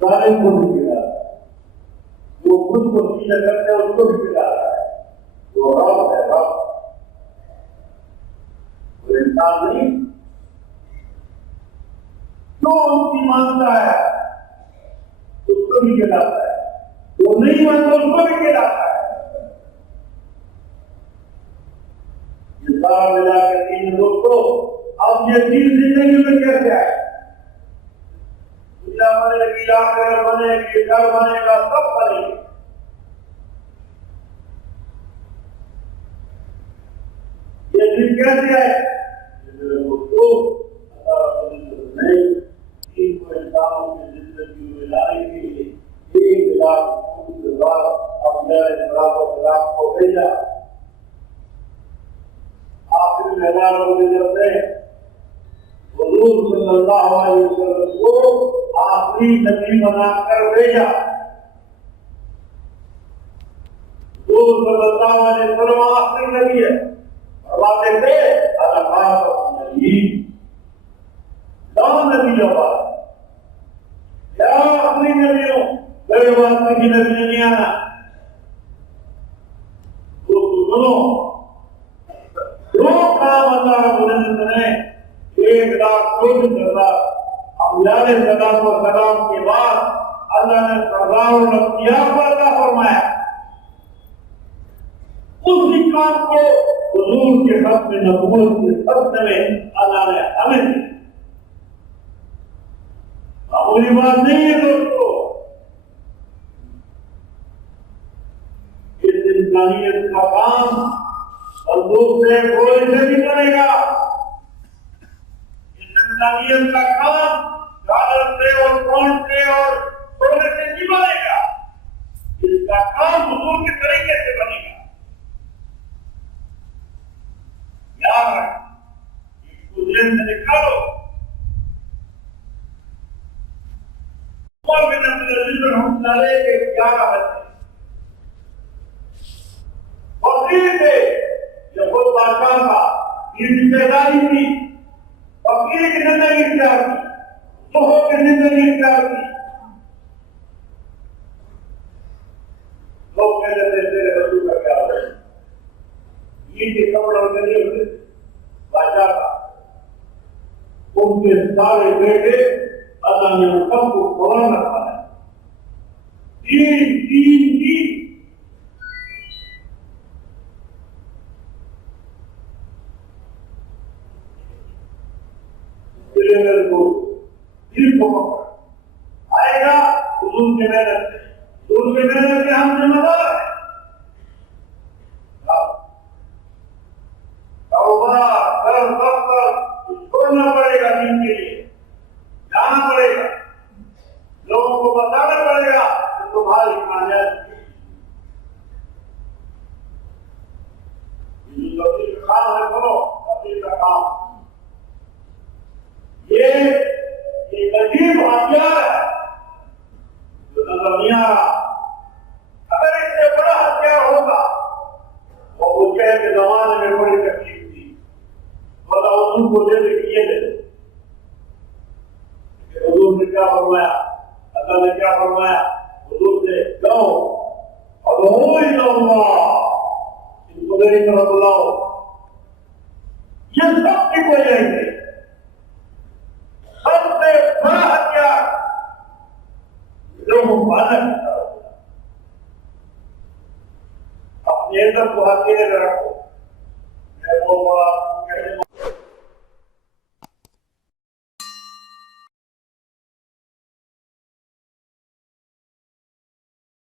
जालिम को भी गिरा है, वो खुद को नीचे करते हैं उसको भी गिरा है। वो रब है, रब, वो इंसान नहीं। जो उसकी मानता है उसको भी गिराता है, वो नहीं मानता उसको भी गिराता है। ये सारा मिला के तीन दोस्तों, अब ये तीन जिंदगी में कैसे आए? दुनिया बनेगी, आखिरत बनेगी, घर बनेगा, सब बनेगी। ये दिन कैसे आए? दोस्तों नहीं, तीन को इंसानों की जिंदगी में लाने के लिए 1,00,000 अब खिलाफ को भेजा। आखिर में हजारों के जब हुजूर सल्लल्लाहु अलैहि वसल्लम को आखिरी नबी बनाकर भेजा। हुजूर सल्लल्लाहु अलैहि वसल्लम आखिरी नबी है। फरमाते थे नबी क्या अपनी नबी हो, गैरवासी की नबी नहीं आना। तो सुनो, जो काम अल्लाह रब्बुल इज्जत ने 1,24,000 अम्बियाए सलाम व सलाम के बाद अल्लाह ने सरदारुल अंबिया पर अता फरमाया, उसी काम को हुजूर के खत्म नबूवत के खत्म में अल्लाह ने हमें दी। मामूली बात नहीं है दोस्तों। इस इंसानियत का काम बंदूक से गोले से नहीं बनेगा। इस इंसानियत का काम गाजर से और कौन से और सोने से नहीं बनेगा। इसका काम हुजूर के तरीके से बनेगा। याद रखें, इसको जेल से निकालो। और बिन अब्दुल अजीज रहमतुल्लाह के 11 बच्चे फकीर थे, जब वो बादशाह था, ये जिम्मेदारी थी। फकीर की जिंदगी क्या थी, सोहो की जिंदगी क्या थी। लोग कहते थे तेरे बच्चों का क्या हो, ये के कपड़े के लिए होते बादशाह था। उनके सारे बेटे अल्लाह ने उन सबको कुरान रखा है। तीन को दिल को आएगा हुजूर के मेहनत से, हुजूर के मेहनत से हम जिम्मेदार है। छोड़ना पड़ेगा दीन के लिए, जाना पड़ेगा, लोगों को बताना पड़ेगा कि तुम्हारी कामयाबी का काम है। करो तबलीग का काम। ये एक अजीब हथियार है जो नजर नहीं आ रहा। अगर इससे बड़ा हथियार होगा वो उसके जमाने में बड़ी तकलीफ थी, बताओ उनको दे किए दे। हुजूर ने क्या फरमाया, अल्लाह ने क्या फरमाया, हुजूर से जाओ और इनको मेरी तरफ बुलाओ। ये सब ठीक हो जाएंगे। सबसे बड़ा हथियार लोगों को अलग अपने इज्जत को हथेले में रखो। मैं बहुत बड़ा